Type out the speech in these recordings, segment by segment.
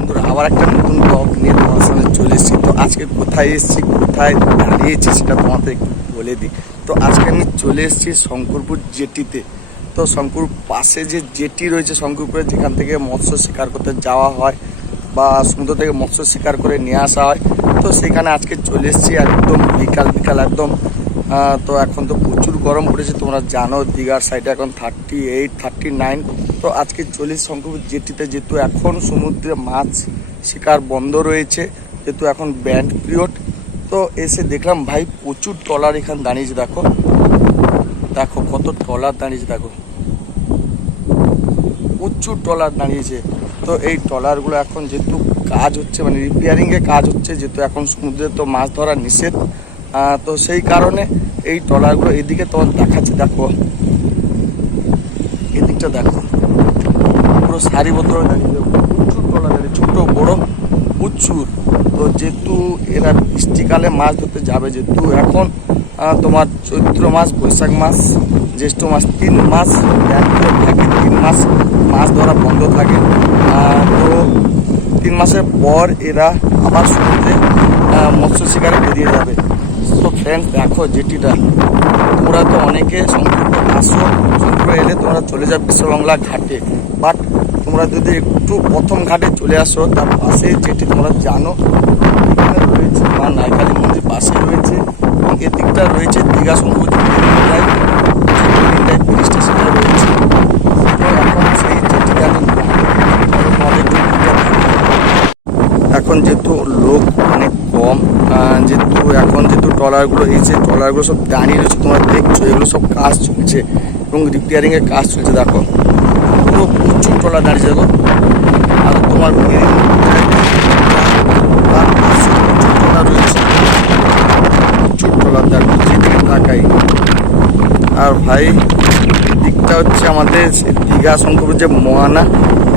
বন্ধুরা আবার একটা নতুন ব্লগ নিয়ে তোমার সামনে চলে এসেছি। তো আজকে কোথায় এসেছি, কোথায় দাঁড়িয়েছি সেটা তোমাদের একটু বলে দিই। তো আজকে আমি চলে এসেছি শঙ্করপুর জেটিতে। তো শঙ্কর পাশে যে জেটি রয়েছে, শঙ্করপুরে যেখান থেকে মৎস্য শিকার করতে যাওয়া হয় বা সমুদ্র থেকে মৎস্য শিকার করে নিয়ে আসা হয়, তো সেখানে আজকে চলে এসেছি একদম বিকাল বিকাল একদম। তো এখন তো প্রচুর গরম পড়েছে, তোমরা জানো, দীঘার সাইডে এখন থার্টি এইট থার্টি নাইন তো আজকে চল্লিশ শঙ্করপুর জেটিতে, যেহেতু এখন সমুদ্রে মাছ শিকার বন্ধ রয়েছে, যেহেতু এখন ব্যান্ড পিরিয়ড, তো এসে দেখলাম, ভাই, প্রচুর ট্রলার এখানে দাঁড়িয়েছে, দেখো। দেখো, কত ট্রলার দাঁড়িয়েছে, দেখো। প্রচুর ট্রলার দাঁড়িয়েছে। তো এই ট্রলারগুলো এখন যেহেতু কাজ হচ্ছে মানে রিপেয়ারিংয়ে কাজ হচ্ছে, যেহেতু এখন সমুদ্রে তো মাছ ধরা নিষেধ তো সেই কারণে এই ট্রলারগুলো এদিকে তোমার দেখাচ্ছে, দেখো। এদিকটা দেখো। পুরো সারিবদ্ধ দাঁড়িয়ে প্রচুর ট্রলার দাঁড়িয়ে ছোট, বড়, প্রচুর। তো যেহেতু এরা বৃষ্টিকালে মাছ ধরতে যাবে, যেহেতু এখন তোমার চৈত্র মাস, বৈশাখ মাস, জ্যৈষ্ঠ মাস তিন মাস থাকে তিন মাস, মাছ ধরা বন্ধ থাকে। তো তিন মাসের পর এরা আবার সমুদ্রে মৎস্য শিকারে বেরিয়ে যাবে। তো ফ্রেন্ডস দেখো যেটিটা তোমরা তো অনেকে সংযুক্ত আসো সংযুক্ত এলে তোমরা চলে যাবে বিশ্ববাংলা ঘাটে। বাট তোমরা যদি একটু প্রথম ঘাটে চলে আসো, তার পাশে যেটি তোমরা জানো, এখানে রয়েছে মা নাইকালী মন্দির পাশে রয়েছে, এবং এদিকটা রয়েছে দীঘা পুলিশ স্টেশনে রয়েছে এখন সেই। এখন যেহেতু লোক অনেক কম যেহেতু এখন যেহেতু ট্রলারগুলো যে ট্রলারগুলো সব দাঁড়িয়ে রয়েছে, তোমরা দেখছ, এগুলো সব কাজ চলছে এবং রিপেয়ারিং এর কাজ চলছে, দেখো। পুরো প্রচুর ট্রলার দাঁড়িয়েছে দেখো। আর তোমার আর ভাই, এদিকটা হচ্ছে আমাদের দীঘা শঙ্করপুর যে মহানা,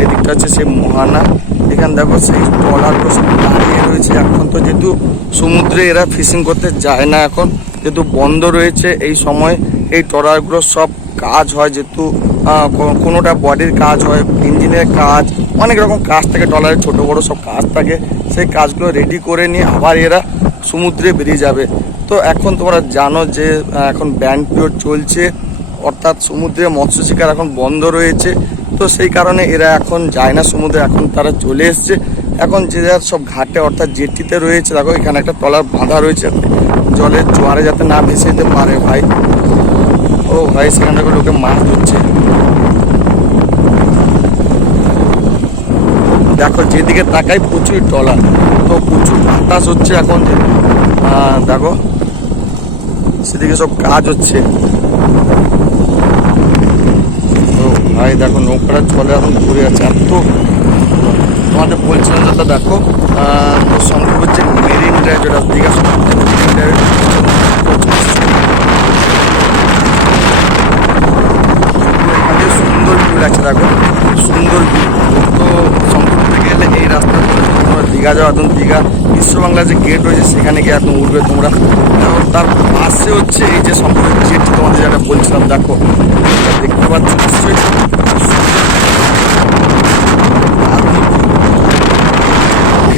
এদিকটা হচ্ছে সেই মহানা। এখানে দেখো সেই ট্রলারগুলো সব দাঁড়িয়ে রয়েছে। এখন তো যেহেতু সমুদ্রে এরা ফিশিং করতে যায় না এখন, যেহেতু বন্ধ রয়েছে, এই সময় এই ট্রলারগুলো সব কাজ হয় যেহেতু কোনোটা বডির কাজ হয়, ইঞ্জিনের কাজ, অনেক রকম কাজ থাকে ট্রলারের ছোট বড় সব কাজ থাকে, সেই কাজগুলো রেডি করে নিয়ে আবার এরা সমুদ্রে বেরিয়ে যাবে। তো এখন তোমরা জানো যে এখন ব্যান্ড পিরিয়ড চলছে, অর্থাৎ সমুদ্রে মৎস্য শিকার এখন বন্ধ রয়েছে, তো সেই কারণে এরা এখন যায় না সমুদ্রে, এখন তারা চলে এসছে। এখন যে যার সব ঘাটে, অর্থাৎ জেটিতে রয়েছে, দেখো এখানে একটা ট্রলার বাঁধা রয়েছে, জলের জোয়ারে যাতে না ভেসে যেতে পারে ভাই। ও ভাই, সেখানে থেকে লোকে মাছ ধরছে। দেখো, যেদিকে তাকাই প্রচুর ট্রলার তো প্রচুর বাতাস হচ্ছে এখন যে। দেখো, সেদিকে সব কাজ হচ্ছে। তো ভাই, দেখো, নৌকাটা চলে এখন ঘুরে আছে এত তোমাদের বলছিলাম যেটা দেখো তো শঙ্করপুর যে মেরিন ড্রাইভ যেটা দীঘা শঙ্করপুর মেরিন ড্রাইভ এখানে সুন্দর ভিউ লাগছে দেখো সুন্দর তো সম্পূর্ণ থেকে গেলে এই রাস্তা তোমরা দীঘা যাও, একদম দীঘা। বিশ্ববাংলা যে গেট রয়েছে, সেখানে গিয়ে একদম উঠবে তোমরা। তার পাশে হচ্ছে এই যে সম্পূর্ণ জেট তোমাদের যেটা বলছিলাম, দেখো। দেখতে পাচ্ছ নিশ্চয়ই?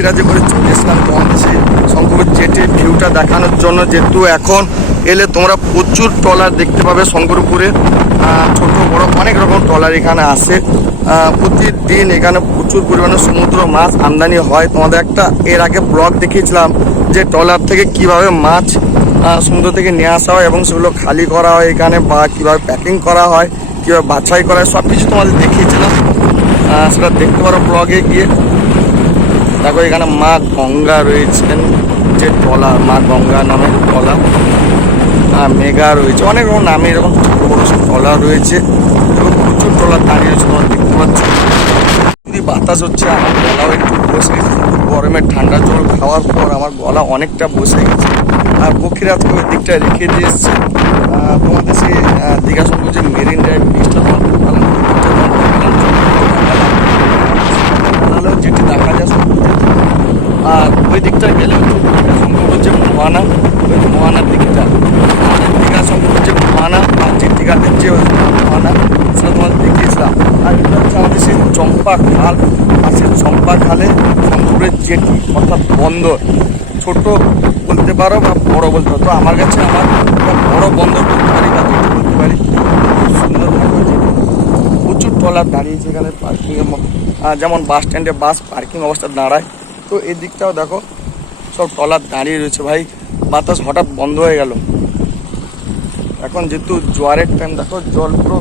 সিরাজে করে চলে এসলাম সেই শঙ্করের জেটের ভিউটা দেখানোর জন্য যেহেতু এখন এলে তোমরা প্রচুর ট্রলার দেখতে পাবে শঙ্করপুরে। ছোট, বড় অনেক রকম ট্রলার এখানে আসে প্রতিদিন এখানে প্রচুর পরিমাণে সমুদ্র মাছ আমদানি হয়। তোমাদের একটা এর আগে ব্লগ দেখিয়েছিলাম যে ট্রলার থেকে কীভাবে মাছ সমুদ্র থেকে নিয়ে আসা হয় এবং সেগুলো খালি করা হয় এখানে বা কীভাবে প্যাকিং করা হয়, কীভাবে বাছাই করা হয় সব কিছু তোমাদের দেখিয়েছিলাম। সেটা দেখতে পারো ব্লগে গিয়ে। দেখো, এখানে মা গঙ্গা রয়েছেন, যে ট্রলার মা গঙ্গা নামে ট্রলার আর মেগা রয়েছে, অনেক রকম নামে এরকম ছোট বড় সব ট্রলার রয়েছে এবং প্রচুর ট্রলার দাঁড়িয়ে রয়েছে তোমরা দেখতে পাচ্ছ। যদি বাতাস হচ্ছে, আমার গলাও একটু বসে গরমের ঠান্ডা জল খাওয়ার পর আমার গলা অনেকটা বসে গেছে। আর পক্ষীরাজকে ওই দিকটা রেখে দিয়ে এসছে। তোমাদের সেই আহ, দীঘা সম্পর্কে যে মেরিন ড্রাইভ বীজটা তোমার দেখালাম দিকটা তোমার দেখালাম, চতুর্দিকটা দেখালাম। দেখালেও যেটি দেখা যায় সমুদ্রে আর ওই দিকটা গেলে হচ্ছে দীঘা সম্পর্ক যে মহানা ওই মহানার দিকটা আমাদের দীঘা ঢাকা শঙ্করপুর যে মানা আর চিঠি ঘাটের যে মানা সেটা তোমাদের দেখিয়েছিলাম আর এটা হচ্ছে আমাদের সেই চম্পা খাল আর সেই চম্পা খালে শঙ্করপুরের জেটি অর্থাৎ বন্দর ছোট বলতে পারো বা বড় বলতে পারো। তো আমার কাছে আমার বড় বন্দর বলতে পারি বা যেটি বলতে পারি, খুব সুন্দরভাবে জেটি প্রচুর ট্রলার দাঁড়িয়েছে এখানে পার্কিংয়ের যেমন বাস স্ট্যান্ডে বাস পার্কিং অবস্থা দাঁড়ায়। তো এই দিকটাও দেখো, সব ট্রলার দাঁড়িয়ে রয়েছে ভাই। বাতাস হঠাৎ বন্ধ হয়ে গেল। এখন যেহেতু জোয়ারের টাইম দেখো জল পুরো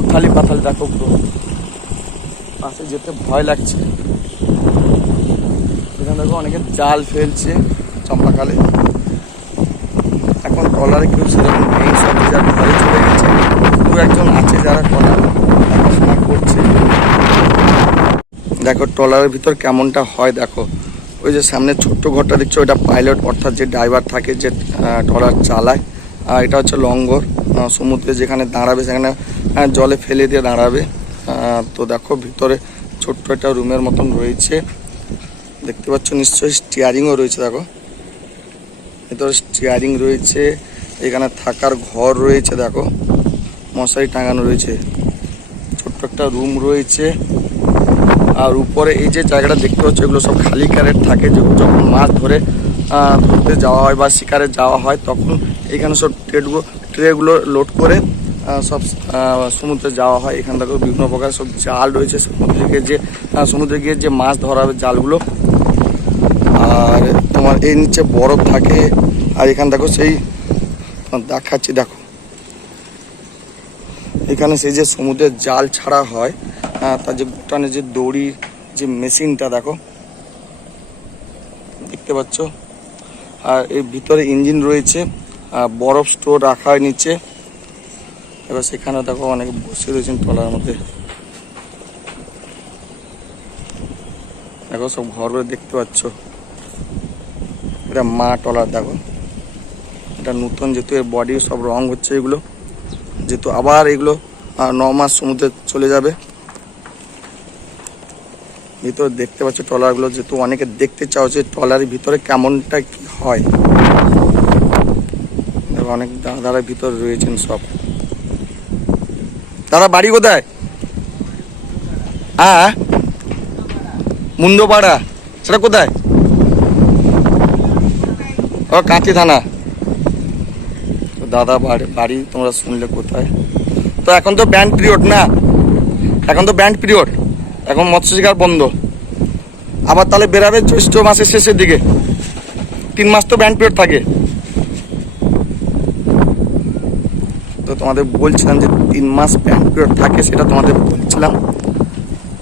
উথালি পাথালি দেখো পুরো। পাশে যেতে ভয় লাগছে। এখানে দেখো অনেকে জাল ফেলছে চম্পাকালে এখন ট্রলারে কেউ সেরকম নেই, সব যার ঘরে চলে গেছে। দু একজন আছে যারা ট্রলার দেখাশোনা করছে। দেখো ট্রলারের ভিতর কেমনটা হয় দেখো। ওই যে সামনে ছোট্ট ঘরটা দেখছ ওইটা পাইলট অর্থাৎ যে ড্রাইভার থাকে যে ট্রলার চালায়। আর এটা হচ্ছে লঙ্গর সমুদ্রে যেখানে দাঁড়াবে সেখানে জলে ফেলে দিয়ে দাঁড়াবে। তো দেখো ভিতরে ছোট্ট একটা রুমের মতন রয়েছে। দেখতে পাচ্ছ, নিশ্চয়ই স্টিয়ারিংও রয়েছে, দেখো। ভিতরে স্টিয়ারিং রয়েছে, এখানে থাকার ঘর রয়েছে, দেখো। মশারি টাঙানো রয়েছে। ছোট্ট একটা রুম রয়েছে। আর উপরে এই যে জায়গাটা দেখতে পাচ্ছ, এগুলো সব খালি ক্যারেট থাকে। যে যখন মাছ ধরে ধরতে যাওয়া হয় বা শিকারে যাওয়া হয়, তখন এখানে সব ট্রেডগুলো ট্রেগুলো লোড করে সব সমুদ্রে যাওয়া হয়। এখান থেকে বিভিন্ন প্রকার সব জাল রয়েছে। সমুদ্রে গিয়ে যে সমুদ্রে গিয়ে যে মাছ ধরা জালগুলো এই নিচে বরফ থাকে, আর এখানে দেখো সেই দেখাচ্ছি, দেখো। এখানে সেই যে সমুদ্রের জাল ছাড়া হয় তার যে গুটানের যে দড়ি, যে মেশিনটা, দেখো। দেখতে পাচ্ছ? আর এর ভিতরে ইঞ্জিন রয়েছে বরফ স্টোর রাখা হয় নিচে। এবার সেখানে দেখো অনেকে বসে রয়েছেন টলার মধ্যে। দেখো সব ঘরগুলো দেখতে পাচ্ছ? এটা মা টলার, দেখো। এটা নতুন, যেহেতু এর বডি সব রং হচ্ছে এগুলো। যেহেতু আবার এগুলো ন মাস সমুদ্রে চলে যাবে। ভিতরে দেখতে পাচ্ছ ট্রলারগুলো যেহেতু অনেকে দেখতে চাও যে ট্রলারের ভিতরে কেমনটা কি হয়। অনেক দাদারা ভিতরে রয়েছেন সব। দাদা, বাড়ি কোথায়? হ্যাঁ মুন্ডপাড়া। সেটা কোথায়? ও, কাঁচি থানা। তো দাদা বাড়ি তোমরা শুনলে কোথায়? তো এখন তো ব্যান্ড পিরিয়ড না? এখন তো ব্যান্ড পিরিয়ড এখন মৎস্য শিকার বন্ধ। আবার তাহলে বেরাবে জ্যৈষ্ঠ মাসের শেষের দিকে। তিন মাস তো ব্যান্ড পিরিয়ড থাকে। তো তোমাদের বলছিলাম যে তিন মাস ব্যান্ড পিরিয়ড থাকে, সেটা তোমাদের বলছিলাম।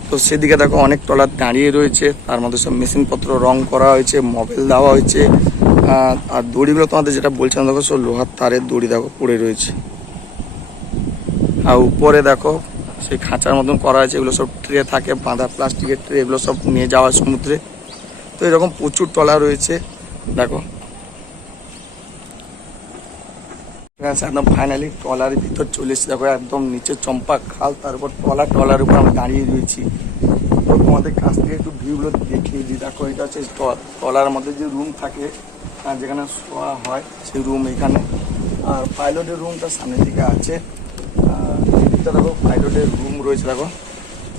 তো সেদিকে দেখো অনেক ট্রলার দাঁড়িয়ে রয়েছে। তার মধ্যে সব মেশিনপত্র রং করা হয়েছে মোবাইল দেওয়া হয়েছে। আর দড়িগুলো তোমাদের যেটা বলছিলাম, দেখো, সব লোহার তারের দড়ি দেখো, পড়ে রয়েছে। আর উপরে দেখো, সেই খাঁচার মতন করা হয়েছে এগুলো সব ট্রে থাকে, বাঁধা প্লাস্টিকের ট্রে, এগুলো সব নিয়ে যাওয়া সমুদ্রে। তো এরকম প্রচুর টলা রয়েছে, দেখো। একদম ফাইনালি ট্রলারের ভিতর চলে এসেছি, দেখো, একদম নিচে চম্পা খাল, তারপর ট্রলার ট্রলার উপর আমি দাঁড়িয়ে রয়েছি। তো তোমাদের কাছ থেকে একটু ভিউগুলো দেখিয়ে দিই, দেখো, এটা হচ্ছে টলার মধ্যে যে রুম থাকে যেখানে শোয়া হয় সেই রুম এখানে। আর পাইলটের রুমটা সামনের দিকে আছে। আর দেখো পাইলটের রুম রয়েছে, দেখো।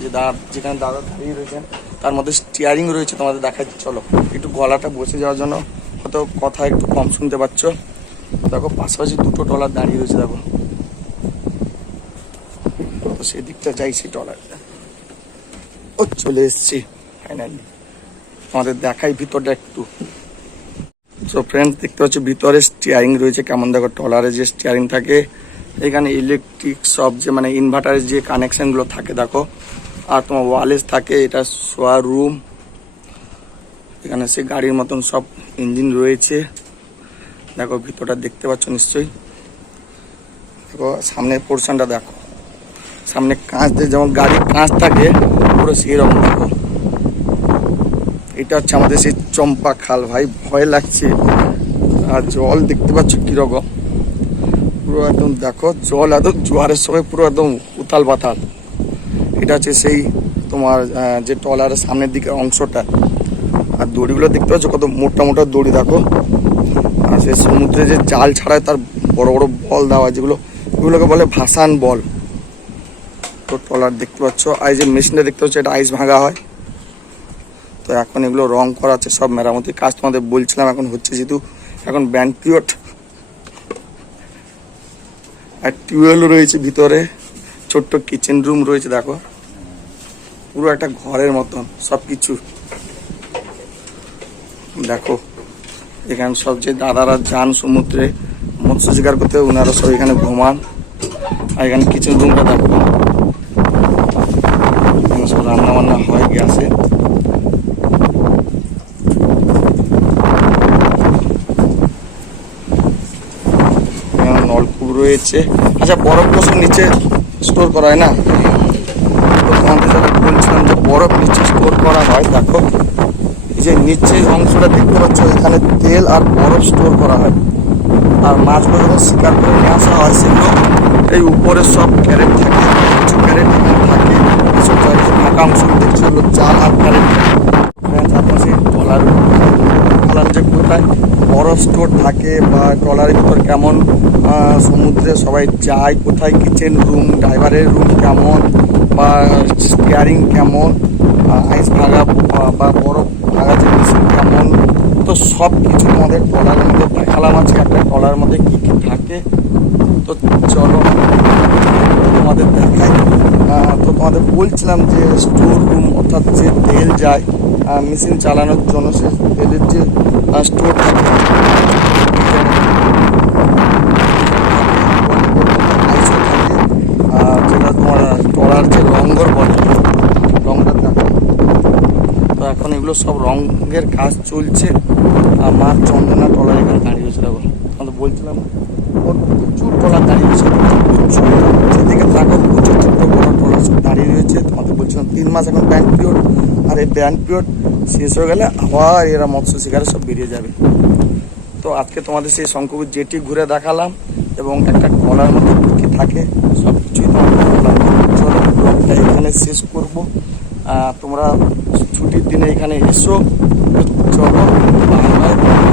যে দাদা যেখানে দাদা দাঁড়িয়ে রয়েছেন, তার মধ্যে স্টিয়ারিং রয়েছে তোমাদের দেখাচ্ছি, চলো। একটু গলাটা বসে যাওয়ার জন্য হয়তো কথা একটু কম শুনতে পাচ্ছ। দেখো, পাশাপাশি দুটো ট্রলার দাঁড়িয়ে রয়েছে, দেখো। তো সেদিকটা চাইছি ট্রলার। ও, চলে এসছি ফাইনালি তোমাদের দেখাই ভিতরটা একটু। সো ফ্রেন্ডস দেখতে পাচ্ছ ভিতরে স্টিয়ারিং রয়েছে, কেমন দেখো ট্রলারে যে স্টিয়ারিং থাকে, এখানে ইলেকট্রিক সব যে মানে ইনভার্টারের যে কানেকশনগুলো থাকে, দেখো। আর তোমার ওয়ালেস থাকে, এটা শোয়ার রুম এখানে সে গাড়ির মতন সব ইঞ্জিন রয়েছে। দেখো, ভিতরটা দেখতে পাচ্ছ নিশ্চয়ই। দেখো সামনের পোর্শনটা দেখো। সামনে কাঁচ দিয়ে যেমন গাড়ির কাঁচ থাকে, পুরো সেই রকম দেখো। এটা হচ্ছে আমাদের সেই চম্পা খাল, ভাই। ভয় লাগছে। আর জল দেখতে পাচ্ছ কীরকম? পুরো একদম দেখো, জল একদম জোয়ারের সময় পুরো একদম উতাল পাতাল। এটা হচ্ছে সেই তোমার যে ট্রলারের সামনের দিকের অংশটা। আর দড়িগুলো দেখতে পাচ্ছ কত মোটা মোটা দড়ি, দেখো। আর সেই সমুদ্রে যে জাল ছাড়ায় তার বড় বড় বল দেওয়া, যেগুলো, এগুলোকে বলে ভাসান বল। তো ট্রলার দেখতে পাচ্ছ, আর যে মেশিনটা দেখতে পাচ্ছ, এটা আইস ভাঙা হয়। তো এখন এগুলো রং করা আছে, সব মেরামতির কাজ তোমাদের বলছিলাম, এখন হচ্ছে যেহেতু এখন ব্যান্ড আর টিউবওয়েলও রয়েছে ভিতরে, ছোট্ট কিচেন রুম রয়েছে, দেখো। পুরো একটা ঘরের মতন সব কিছু দেখো, এখানে সব যে দাদারা যান সমুদ্রে মৎস্য শিকার করতে, ওনারা সব এখানে ঘুমান। আর এখানে কিচেন রুমটা দেখো এখানে সব রান্না বান্না হয় গ্যাসে এখানে রয়েছে আচ্ছা বরফগুলো সব নিচে স্টোর করা হয় না? তো তোমাদের যারা বলছিলাম যে বরফ নিচে স্টোর করা হয়। দেখো, এই যে নিচে অংশটা দেখতে পাচ্ছ, এখানে তেল আর বরফ স্টোর করা হয়। আর মাছগুলো যখন শিকার করে নিয়ে আসা হয়, সেগুলো এই উপরে সব ক্যারেট থাকে, কিছু ক্যারেট এখানে থাকে জায়গায় ফাঁকা অংশ দেখছি হলো জাল আর ক্যারেট চারপাশে ট্রলার ট্রলার যে কোথায়, বরফ স্টোর থাকে বা ট্রলারের ভিতর কেমন সমুদ্রে সবাই যায়, কোথায় কিচেন রুম ড্রাইভারের রুম কেমন বা স্টিয়ারিং কেমন আইস ভাঙা বা- বরফ যে মেশিন কেমন, তো সব কিছু তোমাদের ট্রলারের মধ্যে দেখালাম আজকে, একটা ট্রলারের মধ্যে কী কী থাকে। তো চলো, তোমাদের দেখাই। তো তোমাদের বলছিলাম যে স্টোর রুম অর্থাৎ যে তেল যায় মেশিন চালানোর জন্য সে তেলের যে স্টোর যেটা তোমার ট্রলার যে রঙ্গর বলে দেখো। তো এখন এগুলো সব রঙের কাজ চলছে। আর মা চন্দনা ট্রলার এখানে দাঁড়িয়ে রয়েছে দেখো। আমাদের বলছিলাম, ওর প্রচুর ট্রলার দাঁড়িয়ে রয়েছে খুব সেদিকে থাকো প্রচুর ছোট্ট বড় দাঁড়িয়ে রয়েছে তোমাদের বলছিলাম তিন মাস এখন ব্যান্ড পিরিয়ড আর এই ব্যান্ড পিরিয়ড শেষ হয়ে গেলে আবার এরা মৎস্য শিকারে সব বেরিয়ে যাবে। তো আজকে তোমাদের সেই শঙ্করপুর জেটি ঘুরে দেখালাম এবং একটা কলার মধ্যে কী থাকে সব কিছুই তোমাদের এখানে শেষ করব। তোমরা ছুটির দিনে এখানে এসো। চলো bye.